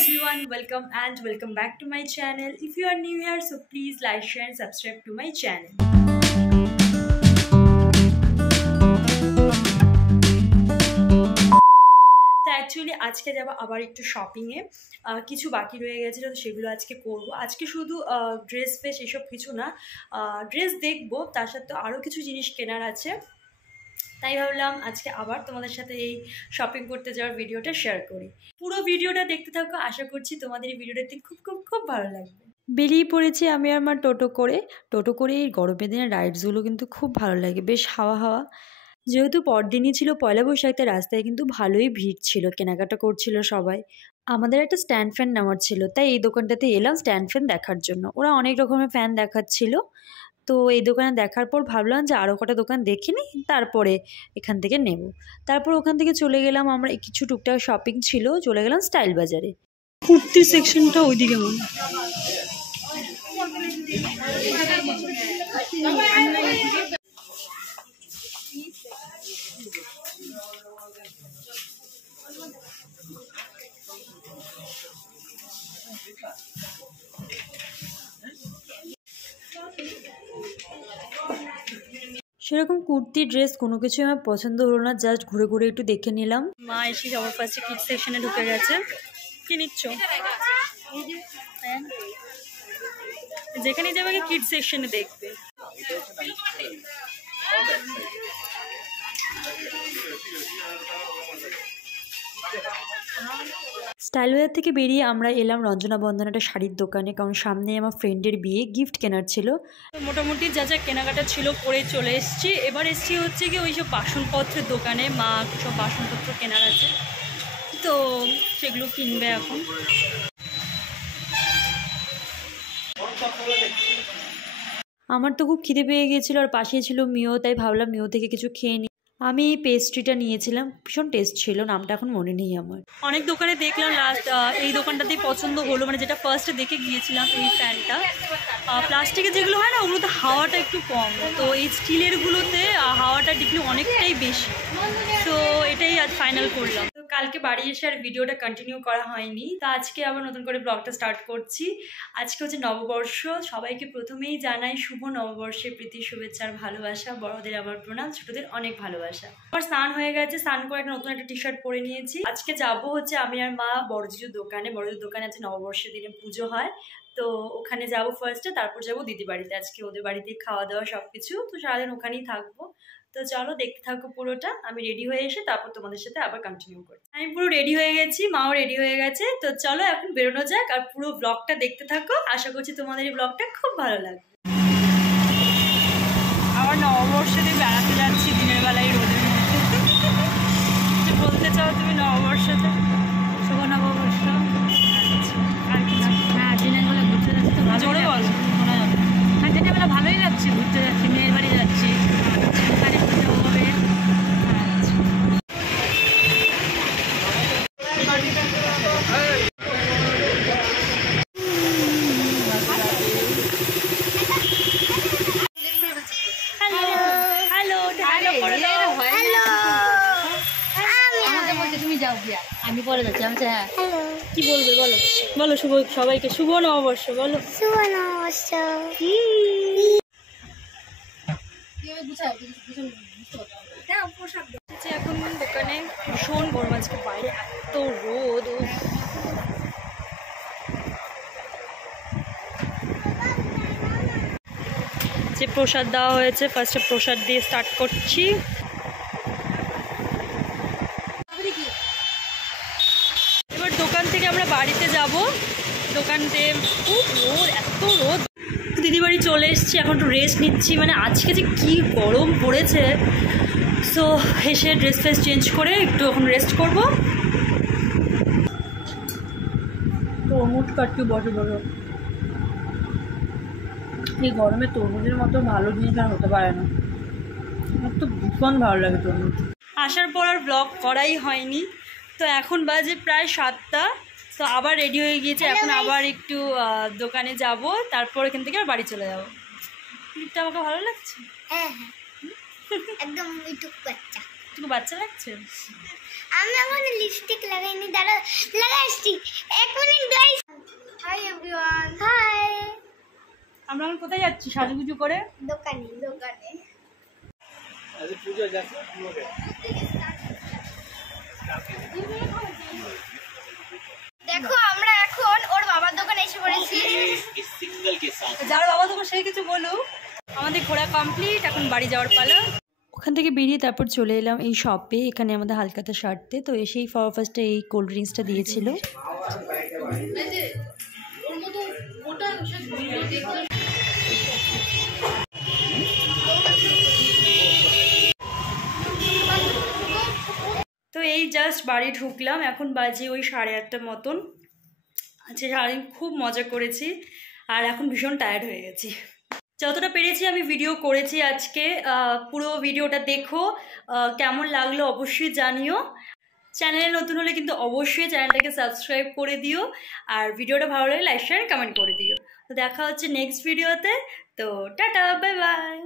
everyone, welcome back to my channel. If you are new here, so please like, share and subscribe to my channel. তো actually আজকে যাব আবার একটু শপিংয়ে, কিছু বাকি রয়ে গেছিলো, তো সেগুলো আজকে করব। আজকে শুধু ড্রেস ফেস এসব কিছু না, ড্রেস দেখবো, তার সাথে আরও কিছু জিনিস কেনার আছে। তাই ভাবলাম আজকে আবার তোমাদের সাথে এই শপিং করতে যাওয়ার ভিডিওটা শেয়ার করি। পুরো ভিডিওটা দেখতে থাকো, আশা করছি তোমাদের এই ভিডিওটাতে খুব খুব খুব ভালো লাগবে। বেরিয়ে পড়েছি আমি আর আমার টোটো করে। এই গরমের দিনে রাইডসগুলো কিন্তু খুব ভালো লাগে, বেশ হাওয়া হাওয়া। যেহেতু পরদিনই ছিল পয়লা বৈশাখ, তাই রাস্তায় কিন্তু ভালোই ভিড় ছিল, কেনাকাটা করছিল সবাই। আমাদের একটা স্ট্যান্ড ফ্যান নেওয়ার ছিল, তাই এই দোকানটাতে এলাম স্ট্যান্ড ফ্যান দেখার জন্য। ওরা অনেক রকমের ফ্যান দেখাচ্ছিল, তো এই দোকানে দেখার পর ভাবলাম যে আরও কটা দোকান দেখে নিই, তারপরে এখান থেকে নেব। তারপর ওখান থেকে চলে গেলাম, আমরা কিছু টুকটাক শপিং ছিল, চলে গেলাম স্টাইল বাজারে। কুর্তি সেকশনটা ওইদিকে মনে সেরকম কুর্তি ড্রেস কোনো কিছুই আমার পছন্দ হলো না, জাস্ট ঘুরে ঘুরে একটু দেখে নিলাম। মা এসে সবার ফার্স্টে কিড সেকশনে ঢুকে গেছে। কি নিচ্ছ? যেখানে যাবে কিড সেকশনে দেখবে। স্টাইল বাজার থেকে বেরিয়ে আমরা এলাম রঞ্জনা বন্ধন একটা শাড়ির দোকানে, কারণ সামনে আমার ফ্রেন্ডের বিয়ে, গিফট কেনার ছিল। মোটামুটি যা যা কেনাকাটা ছিল করে চলে এসেছি। এবার এসেছি হচ্ছে কি ওই সব বাসনপত্রের দোকানে, মা সব বাসনপত্র কেনার আছে, তো সেগুলো কিনবে এখন। আমার তো খুব খিদে পেয়ে গিয়েছিলো, আর পাশেই ছিল মিও, তাই ভাবলাম মিও থেকে কিছু খেয়ে নিই। আমি এই পেস্ট্রিটা নিয়েছিলাম, ভীষণ টেস্ট ছিল, নামটা এখন মনে নেই আমার। অনেক দোকানে দেখলাম, লাস্ট এই দোকানটাতেই পছন্দ হলো, মানে যেটা ফার্স্টে দেখে গিয়েছিলাম এই ফ্যানটা। প্লাস্টিকের যেগুলো হয় না, ওগুলোতে হাওয়াটা একটু কম, তো এই স্টিলেরগুলোতে হাওয়াটা ডিগ্রি অনেকটাই বেশি, তো এটাই আজ ফাইনাল করলাম। তো কালকে বাড়ি এসে আর ভিডিওটা কন্টিনিউ করা হয়নি, তো আজকে আবার নতুন করে ব্লগটা স্টার্ট করছি। আজকে হচ্ছে নববর্ষ, সবাইকে প্রথমেই জানাই শুভ নববর্ষের প্রীতি, শুভেচ্ছা আর ভালোবাসা। বড়দের আবার প্রণাম, ছোটদের অনেক ভালোবাসা। আমার স্নান হয়ে গেছে, স্নান করে একটা নতুন একটা টি শার্ট পরে নিয়েছি। আজকে যাবো হচ্ছে আমি আর মা বড়জির দোকানে। বড়জির দোকানে আছে নববর্ষের দিনে পুজো হয়, তো ওখানে যাবো ফার্স্টে, তারপর যাবো দিদি বাড়িতে। আজকে ওদের বাড়িতে খাওয়া দাওয়া সবকিছু, তো সারাদিন ওখানেই থাকবো। তো চলো দেখতে থাকো পুরোটা। আমি রেডি হয়ে এসে তারপর তোমাদের সাথে আবার কন্টিনিউ করি। আমি পুরো রেডি হয়ে গেছি, মাও রেডি হয়ে গেছে, তো চলো এখন বেরোনো যাক, আর পুরো ব্লগটা দেখতে থাকো। আশা করছি তোমাদের এই ব্লগটা খুব ভালো লাগবে। আবার নববর্ষে বেড়াতে যাচ্ছি দিনের বেলায় রোদের মধ্যে। বলতে চাও তুমি নববর্ষতে? শুভ নববর্ষ। আর কি? হ্যাঁ, দিনের বেলা ঘুরতে যাচ্ছি, তো জোরে বলো। হ্যাঁ, দিনের বেলা ভালোই লাগছে, ঘুরতে যাচ্ছি, মেয়ের বাড়ি যাচ্ছি, ওখানে পুজো হবে। আমি বলে যাচ্ছি, আমি হ্যাঁ কি বলবে বলো, বলো শুভ, সবাইকে শুভ নববর্ষ বলো। শুভ নববর্ষ। এখন দোকানে ভীষণ গরম, আজকে বাইরে এত রোদ। যে প্রসাদ দেওয়া হয়েছে, ফার্স্টে প্রসাদ দিয়ে স্টার্ট করছি। এবার দোকান থেকে আমরা বাড়িতে যাব, দোকানতে খুব রোদ, এত রোদ। দিদি বাড়ি চলে এসেছি, এখন একটু রেস্ট নিচ্ছি, মানে আজকে যে কি গরম পড়েছে। সো এসে ড্রেস ফ্রেস চেঞ্জ করে একটু এখন রেস্ট করব। তরমুজ কাটছি বসে বসে, এই গরমে তরমুজের মতো ভালো জিনিস আর হতে পারে না, আমার তো ভীষণ ভালো লাগে তরমুজ। আসার পর আর ব্লগ করাই হয়নি, তো এখন বাজে প্রায় 7টা। তো আবার রেডি হয়ে গিয়েছে, এখন আবার একটু দোকানে যাব, তারপর এখান থেকে আর বাড়ি চলে যাব। ক্লিপটা আমাকে ভালো লাগছে? হ্যাঁ হ্যাঁ, একদম একটু বাচ্চা লাগছে। আমি এখন লিপস্টিক লাগাইনি, দাঁড়া লাগাইছি, 1 মিনিট আমরা কোথায় যাচ্ছি সাজুগুজু করে? দোকানে দোকানে। দেখো আমরা এখন ওর বাবার দোকানে এসে পড়েছি। যার বাবা দোকান সেই কিছু বলো। আমাদের ঘোরা কমপ্লিট, এখন বাড়ি যাওয়ার পালা। ওখান থেকে বেরিয়ে তারপর চলে এলাম এই শপে। এখানে আমাদের হালকাতা শার্টতে তো এসেই ফার্স্টে এই কোল্ড ড্রিঙ্কসটা দিয়েছিল। তো এই জাস্ট বাড়ি ঢুকলাম, এখন বাজে ওই 1:30 মতন। আচ্ছা, সারাদিন খুব মজা করেছি আর এখন ভীষণ টায়ার্ড হয়ে গেছি। যতটা পেরেছি আমি ভিডিও করেছি আজকে। পুরো ভিডিওটা দেখো, কেমন লাগলো অবশ্যই জানিও। চ্যানেলে নতুন হলে কিন্তু অবশ্যই চ্যানেলটাকে সাবস্ক্রাইব করে দিও, আর ভিডিওটা ভালো লাগলে লাইক শেয়ার কমেন্ট করে দিও। তো দেখা হচ্ছে নেক্সট ভিডিওতে। তো টাটা, বাই বাই।